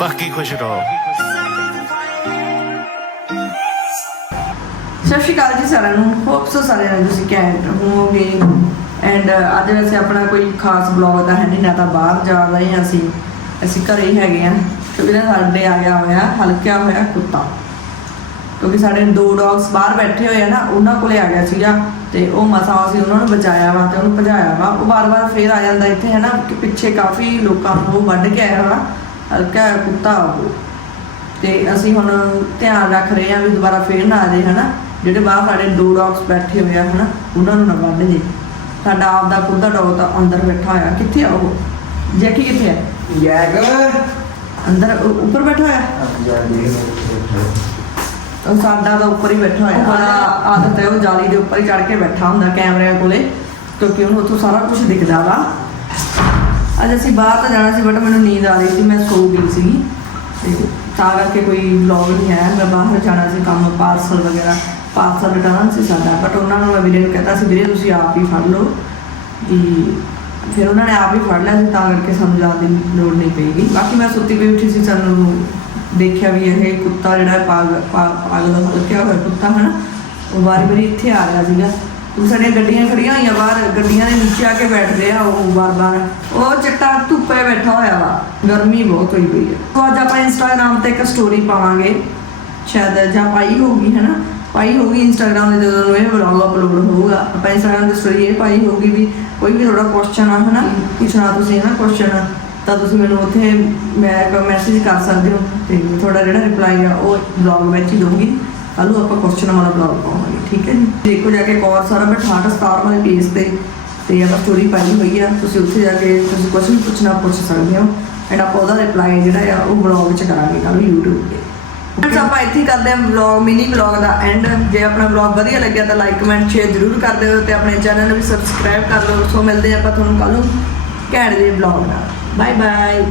ਬਾਕੀ ਖੁਸ਼ ਰਹੋ। ਸਤਿ ਸ਼੍ਰੀ ਅਕਾਲ ਜੀ ਸਾਰਿਆਂ ਨੂੰ। ਹੋਪ ਸੋ ਸਾਰਿਆਂ ਨੂੰ ਤੁਸੀਂ ਕੈਂਟ ਹੋਵੋਗੇ ਐਂਡ ਅੱਜ ਵੈਸੇ ਆਪਣਾ ਕੋਈ ਖਾਸ ਬਲੌਗ ਤਾਂ ਹੈ ਨਹੀਂ, ਨਾ ਤਾਂ ਬਾਹਰ ਜਾ ਰਹੇ ਹਾਂ ਅਸੀਂ। ਅਸੀਂ ਘਰੇ ਹੀ ਹੈਗੇ ਆ ਕਿਉਂਕਿ ਨਾ ਸਾਡੇ ਆ ਗਿਆ ਹੋਇਆ ਹਲਕਿਆ ਹੋਇਆ ਕੁੱਤਾ। ਕਿਉਂਕਿ ਸਾਡੇ ਦੋ ਡੌਗਸ ਬਾਹਰ ਬੈਠੇ ਹੋਏ ਆ ਨਾ, ਉਹਨਾਂ ਕੋਲੇ ਆ ਗਿਆ ਸੀਗਾ। ਤੇ ਉਹ ਮਸਾ ਅਸੀਂ ਉਹਨਾਂ ਨੂੰ ਬਚਾਇਆ ਵਾ ਤੇ ਉਹਨੂੰ ਭਜਾਇਆ ਵਾ। ਉਹ ਵਾਰ-ਵਾਰ ਫੇਰ ਆ ਜਾਂਦਾ ਇੱਥੇ ਹੈ ਨਾ ਪਿੱਛੇ ਕਾਫੀ ਲੋਕਾਂ ਨੂੰ ਵੱਢ ਕੇ ਆਇਆ ਵਾ। ਹਲਕਾ ਕੁੱਤਾ ਉਹ ਤੇ ਅਸੀਂ ਹੁਣ ਧਿਆਨ ਰੱਖ ਰਹੇ ਹਾਂ ਵੀ ਦੁਬਾਰਾ ਫੇਰ ਨਾ ਆ ਜਾਏ ਹਨਾ? ਜਿਹੜੇ ਬਾਹਰ ਸਾਡੇ ਦੋ ਡੌਗਸ ਬੈਠੇ ਹੋਏ ਆ ਹਨਾ? ਉਹਨਾਂ ਨੂੰ ਨਾ ਵੱਢ ਜੇ ਸਾਡਾ ਖੁਦ ਦਾ ਡੌਗ ਤਾਂ ਅੰਦਰ ਬੈਠਾ ਹੋਇਆ। ਕਿੱਥੇ ਆ ਉਹ? ਜੈਕੀ ਕਿੱਥੇ ਆ? ਜੈਗਰ ਅੰਦਰ ਉ- ਉੱਪਰ ਬੈਠਾ ਹੋਇਆ? ਉਹ ਸਾਡਾ ਤਾਂ ਉੱਪਰ ਹੀ ਬੈਠਾ ਹੋਇਆ। ਆ ਆਦਤ ਹੈ ਉਹ ਜਾਲੀ ਦੇ ਉੱਪਰ ਹੀ ਚੜ ਕੇ ਬੈਠਾ ਹੁੰਦਾ ਕੈਮਰਿਆਂ ਕੋਲੇ ਕਿਉਂਕਿ ਉਹਨੂੰ ਉੱਥੋਂ ਸਾਰਾ ਕੁਝ ਦਿਖਦਾ ਵਾ। ਅੱਜ ਅਸੀਂ ਬਾਹਰ ਤਾਂ ਜਾਣਾ ਸੀ ਬਟ ਮੈਨੂੰ ਨੀਂਦ ਆ ਰਹੀ ਸੀ, ਮੈਂ ਸੋ ਗਈ ਸੀਗੀ ਤੇ ਤਾਂ ਕਰਕੇ ਕੋਈ ਵਲੌਗ ਨਹੀਂ ਆਇਆ। ਮੈਂ ਬਾਹਰ ਜਾਣਾ ਸੀ ਕੰਮ ਪਾਰਸਲ ਵਗੈਰਾ। ਪਾਰਸਲ ਰਿਟਰਨ ਸੀ ਸਾਡਾ ਬਟ ਉਹਨਾਂ ਨੂੰ ਮੈਂ ਵੀਰੇ ਨੂੰ ਕਹਤਾ ਸੀ, ਵੀਰੇ, ਤੁਸੀਂ ਆਪ ਹੀ ਫੜ ਲਓ। ਵੀ ਫਿਰ ਉਹਨਾਂ ਨੇ ਆਪ ਹੀ ਫੜ ਲਿਆ ਸੀ, ਤਾਂ ਕਰਕੇ ਸਾਨੂੰ ਜਾਣ ਦੀ ਲੋੜ ਨਹੀਂ ਪਈਗੀ ਬਾਕੀ ਮੈਂ ਸੁੱਤੀ ਪਈ ਉੱਠੀ ਸੀ, ਸਾਨੂੰ ਦੇਖਿਆ ਵੀ ਇਹ ਕੁੱਤਾ ਜਿਹੜਾ ਹੈ, ਪਾਗ ਪਾ- ਪਾਗਲ ਦਾ ਹਲਕਿਆ ਹੋਇਆ ਕੁੱਤਾ, ਹਨਾ? ਉਹ ਵਾਰੀ ਵਾਰੀ ਇੱਥੇ ਆ ਰਿਹਾ ਸੀਗਾ। ਉਹ ਸਾਡੀਆਂ ਗੱਡੀਆਂ ਖੜੀਆਂ ਹੋਈਆਂ ਬਾਹਰ, ਗੱਡੀਆਂ ਦੇ ਨੀਚੇ ਆ ਕੇ ਬੈਠਦੇ ਆ ਉਹ ਬਾਰ-ਬਾਰ। ਉਹ ਚਿੱਟਾ ਧੁੱਪੇ ਬੈਠਾ ਹੋਇਆ ਵਾ, ਗਰਮੀ ਬਹੁਤ ਹੋਈ ਪਈ ਹੈ ਅੱਜ ਆਪਾਂ ਇੰਸਟਾਗ੍ਰਾਮ ਤੇ ਇੱਕ ਸਟੋਰੀ ਪਾਵਾਂਗੇ। ਸ਼ਾਇਦ ਜਾਂ ਪਾਈ ਹੋਊਗੀ, ਹੈਨਾ? ਪਾਈ ਹੋਊਗੀ ਇੰਸਟਾਗ੍ਰਾਮ ਤੇ, ਜਦੋਂ ਇਹ ਵਲੌਗ ਅਪਲੋਡ ਹੋਊਗਾ। ਆਪਾਂ ਇੰਸਟਾਗ੍ਰਾਮ ਤੇ ਸਟੋਰੀ ਇਹ ਪਾਈ ਹੋਊਗੀ ਵੀ ਕੋਈ ਵੀ ਤੁਹਾਡਾ ਕੁਐਸਚਨ ਆ, ਹਨਾ? ਪੁੱਛਣਾ ਤੁਸੀਂ, ਹਨਾ ਕੁਐਸਚਨ ਤਾਂ ਤੁਸੀਂ ਮੈਨੂੰ ਉੱਥੇ ਮੈਂ ਮੈਸੇਜ ਕਰ ਸਕਦੇ ਹੋ ਤੇ ਤੁਹਾਡਾ ਜਿਹੜਾ ਰਿਪਲਾਈ ਆ, ਉਹ ਵਲੌਗ ਵਿੱਚ ਹੀ ਦਊਂਗੀ। ਕੱਲ ਨੂੰ ਆਪਾਂ ਕੁਐਸਚਨ ਵਾਲਾ ਵਲੌਗ ਪਾਵਾਂਗੇ, ਠੀਕ ਹੈ ਜੀ? ਦੇਖੋ ਜਾ ਕੇ ਕੌਰ ਸਾਰਾ ਮੈਂ 68 ਸਟਾਰ ਵਾਲੇ ਪੇਜ ਤੇ ਤੇ ਆਪਾਂ ਸਟੋਰੀ ਪਾਈ ਹੋਈ ਆ, ਤੁਸੀਂ ਉੱਥੇ ਜਾ ਕੇ ਤੁਸੀਂ ਕੁਝ ਪੁੱਛਣਾ ਪੁੱਛ ਸਕਦੇ ਹੋ ਐਂਡ ਆਪਾਂ ਉਹਦਾ ਰਿਪਲਾਈ ਜਿਹੜਾ ਆ, ਉਹ ਵਲੌਗ ਵਿੱਚ ਕਰਾਂਗੇ ਕੱਲ YouTube ਤੇ। ਅੱਜ ਆਪਾਂ ਇੱਥੇ ਹੀ ਕਰਦੇ ਹਾਂ ਵਲੌਗ ਮਿਨੀ ਵਲੌਗ ਦਾ ਐਂਡ ਜੇ ਆਪਣਾ ਵਲੌਗ ਵਧੀਆ ਲੱਗਿਆ ਤਾਂ ਲਾਈਕ ਕਮੈਂਟ ਸ਼ੇਅਰ ਜ਼ਰੂਰ ਕਰ ਦਿਓ ਤੇ ਆਪਣੇ ਚੈਨਲ ਨੂੰ ਵੀ ਸਬਸਕ੍ਰਾਈਬ ਕਰ ਲਓ ਸੋ ਮਿਲਦੇ ਹਾਂ ਆਪਾਂ ਤੁਹਾਨੂੰ ਕੱਲ ਨੂੰ ਘੈਂਟ ਦੇ ਵਲੌਗ ਨਾਲ। Bye bye